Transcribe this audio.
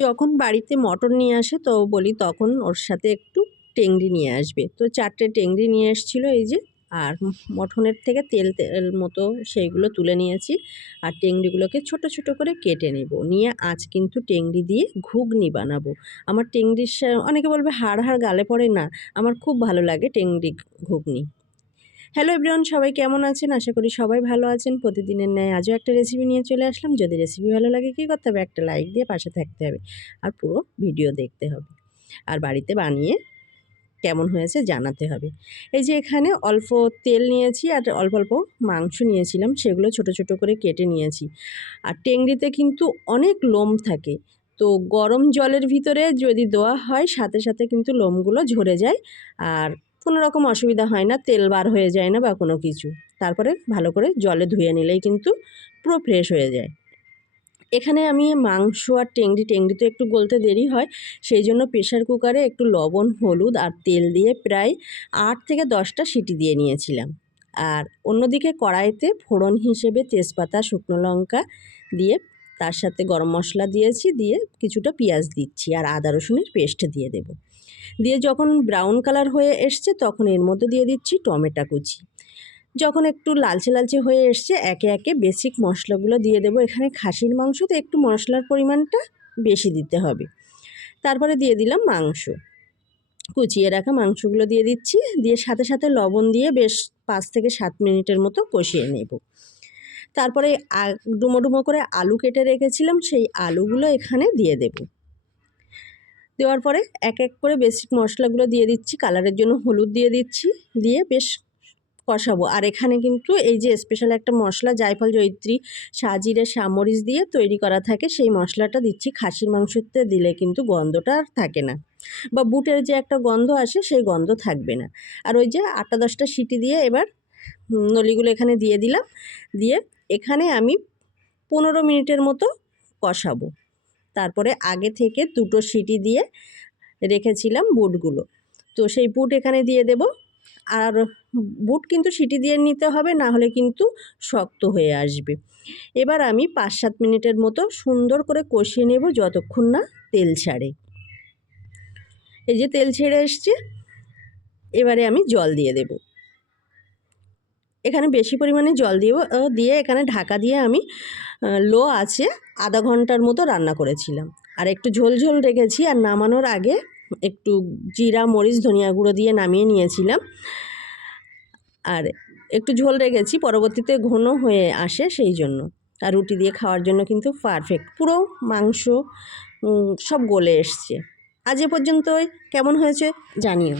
যখন বাড়িতে মটন নিয়ে আসে, তো বলি তখন ওর সাথে একটু টেংরি নিয়ে আসবে। তো চারটে টেংরি নিয়ে এসেছিল এই যে, আর মটনের থেকে তেল তেল মতো সেইগুলো তুলে নিয়েছি। আর টেংরিগুলোকে ছোট ছোট করে কেটে নেব। নিয়ে আজ কিন্তু টেংরি দিয়ে ঘুগনি বানাবো। আমার টেংরির অনেকে বলবে হাড় হাড় গালে পড়ে না। আমার খুব ভালো লাগে টেংরি ঘুগনি। হ্যালো এভরিওয়ান সবাই কেমন আছেন? আশা করি সবাই ভালো আছেন। প্রতিদিনের ন্যায় আজও একটা রেসিপি নিয়ে চলে আসলাম। যদি রেসিপি ভালো লাগে কী করতে হবে? একটা লাইক দিয়ে পাশে থাকতে হবে আর পুরো ভিডিও দেখতে হবে। আর বাড়িতে বানিয়ে কেমন হয়েছে জানাতে হবে। এই যে এখানে অল্প তেল নিয়েছি আর অল্প অল্প মাংস নিয়েছিলাম। সেগুলো ছোট ছোট করে কেটে নিয়েছি। আর টেংরিতে কিন্তু অনেক লোম থাকে। তো গরম জলের ভিতরে যদি দেওয়া হয়, সাথে সাথে কিন্তু লোমগুলো ঝরে যায়। আর কোনো রকম অসুবিধা হয় না, তেল বার হয়ে যায় না বা কোনো কিছু। তারপরে ভালো করে জলে ধুয়ে নিলেই কিন্তু পুরো ফ্রেশ হয়ে যায়। এখানে আমি মাংস আর টেংরি টেংরি তো একটু গলতে দেরি হয়, সেই জন্য প্রেশার কুকারে একটু লবণ, হলুদ আর তেল দিয়ে প্রায় আট থেকে দশটা সিটি দিয়ে নিয়েছিলাম। আর অন্যদিকে কড়াইতে ফোড়ন হিসেবে তেজপাতা, শুকনো লঙ্কা দিয়ে তার সাথে গরম মশলা দিয়েছি, দিয়ে কিছুটা পেঁয়াজ দিচ্ছি আর আদা রসুনের পেস্ট দিয়ে দেব। দিয়ে যখন ব্রাউন কালার হয়ে এসছে তখন এর মধ্যে দিয়ে দিচ্ছি টমেটো কুচি। যখন একটু লালচে লালচে হয়ে এসছে, একে একে বেসিক মশলাগুলো দিয়ে দেবো। এখানে খাসির মাংসতে একটু মশলার পরিমাণটা বেশি দিতে হবে। তারপরে দিয়ে দিলাম মাংস। কুচিয়ে রাখা মাংসগুলো দিয়ে দিচ্ছি, দিয়ে সাথে সাথে লবণ দিয়ে বেশ পাঁচ থেকে সাত মিনিটের মতো কষিয়ে নেব। তারপরে ডুমো ডুমো করে আলু কেটে রেখেছিলাম, সেই আলুগুলো এখানে দিয়ে দেব। দেওয়ার পরে এক এক করে বেসিক মশলাগুলো দিয়ে দিচ্ছি কালারের জন্য হলুদ দিয়ে দিচ্ছি, দিয়ে বেশ কষাবো। আর এখানে কিন্তু এই যে স্পেশাল একটা মশলা, জায়ফল, জয়িত্রী, সাজিরে, সামরিচ দিয়ে তৈরি করা থাকে, সেই মশলাটা দিচ্ছি। খাসির মাংসতে দিলে কিন্তু গন্ধটা আর থাকে না। বা বুটের যে একটা গন্ধ আসে, সেই গন্ধ থাকবে না। আর ওই যে আটটা দশটা সিটি দিয়ে এবার নলিগুলো এখানে দিয়ে দিলাম। দিয়ে এখানে আমি পনেরো মিনিটের মতো কষাবো। তারপরে আগে থেকে দুটো সিটি দিয়ে রেখেছিলাম বুটগুলো। তো সেই বুট এখানে দিয়ে দেব। আর বুট কিন্তু সিটি দিয়ে নিতে হবে, না হলে কিন্তু শক্ত হয়ে আসবে। এবার আমি পাঁচ সাত মিনিটের মতো সুন্দর করে কষিয়ে নেব যতক্ষণ না তেল ছাড়ে। এই যে তেল ছেড়ে এসছে, এবারে আমি জল দিয়ে দেব। এখানে বেশি পরিমাণে জল দিয়ে দিয়ে এখানে ঢাকা দিয়ে আমি লো আছে আধা ঘণ্টার মতো রান্না করেছিলাম। আর একটু ঝোল ঝোল রেখেছি আর নামানোর আগে একটু জিরা, মরিচ, ধনিয়া গুঁড়ো দিয়ে নামিয়ে নিয়েছিলাম। আর একটু ঝোল রেখেছি, পরবর্তীতে ঘন হয়ে আসে সেই জন্য। আর রুটি দিয়ে খাওয়ার জন্য কিন্তু পারফেক্ট পুরো মাংস সব গলে এসছে। আজ এ পর্যন্তই। কেমন হয়েছে? জানিও।